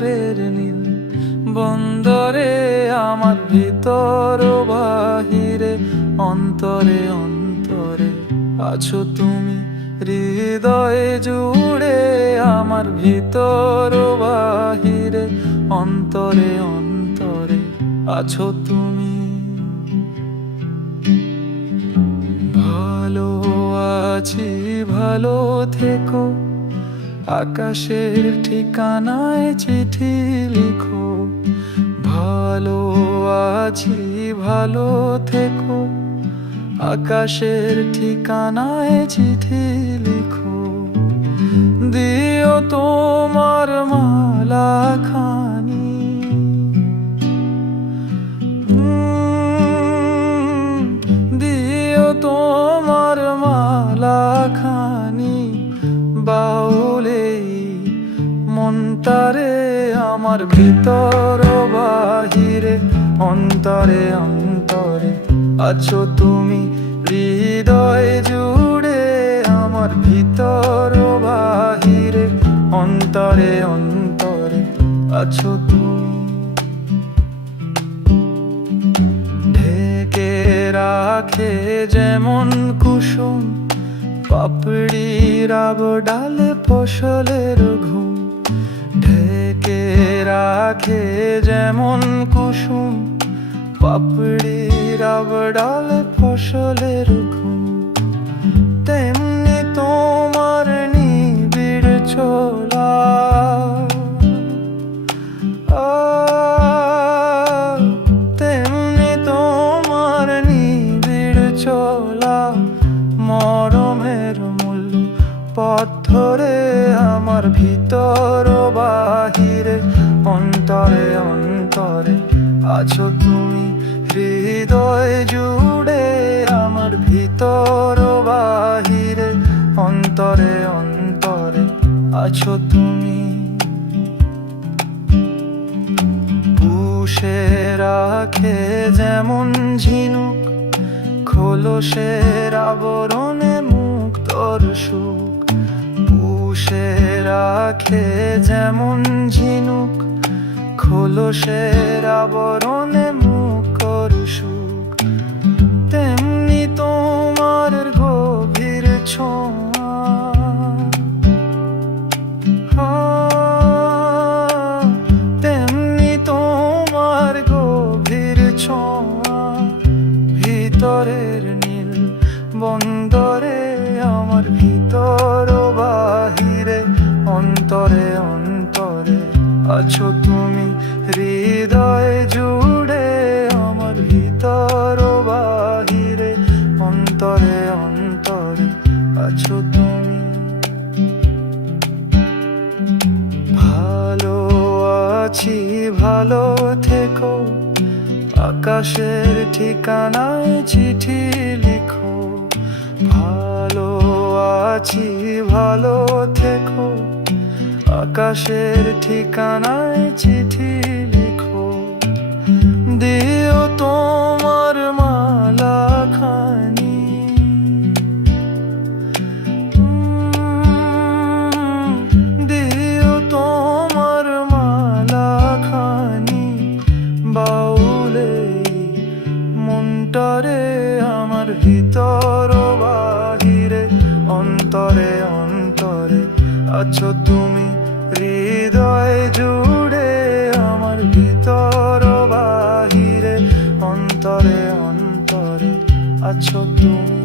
সাগরের নীল বন্দরে আমার ভিতর ও বাহিরে অন্তরে অন্তরে আছো তুমি হৃদয়ে জুড়ে আমার ভিতর ও বাহিরে অন্তরে অন্তরে আছো তুমি ভালো আছি ভালো থেকো আকাশের ঠিকানায় চিঠি লিখো ভালো আছি ভালো থেকো আকাশের ঠিকানায় চিঠি লিখো দিও তোমার মালা খানি দিও তোমার মালা খানি বাউলে মনটারে আমার ভিতর বাহিরে অন্তরে অন্তরে আছো তুমি হৃদয় জুড়ে আমার ভিতর বাহিরে অন্তরে অন্তরে আছো তুমি ঢেকে রাখে যেমন কুসুম পাপড়ির ডালে ফসলের ঘুম ঢেকে রাখে যেমন কুসুম পাপড়ির ডালে ফসলের ঘুম তেমনি তোমার নিবিড় ছোলা তেমনি তোমার নিবিড় ছোলা মরমের মূল পথরে আমার ভিতর বাহিরে অন্তরে অন্তরে আছো তুমি হৃদয় জুড়ে আমার ভিতর বাহিরে অন্তরে অন্তরে আছো তুমি পুষে রাখে যেমন ঝিনুক খোলসের আবরণে মুক্তর সুখ পুষে রাখে যেমন ঝিনুক খোলসের আবরণে মুক্তর সুখ তেমনি তোমার গভীর ছোঁয়া তেমনি তোমার গভীর ছোঁয়া ভিতরের নীল বন্দরে আমার ভিতর বাহিরে অন্তরে অন্তরে আছো তুমি হৃদয় জুড়ে আমার ভিতর বাহিরে অন্তরে অন্তরে আছো তুমি ভালো আছি ভালো থেকো আকাশের ঠিকানায় চিঠি লিখো ভালো আছি ভালো থেকো আকাশের ঠিকানায় চিঠি লিখো দিও তোমার মালা খানি দিও তোমার মালা খানি বাউলে মনটারে আমার ভিতর বাহিরে অন্তরে অন্তরে আছো তুমি হৃদয় জুড়ে আমার ভিতর বাহিরে অন্তরে অন্তরে আছো তুমি।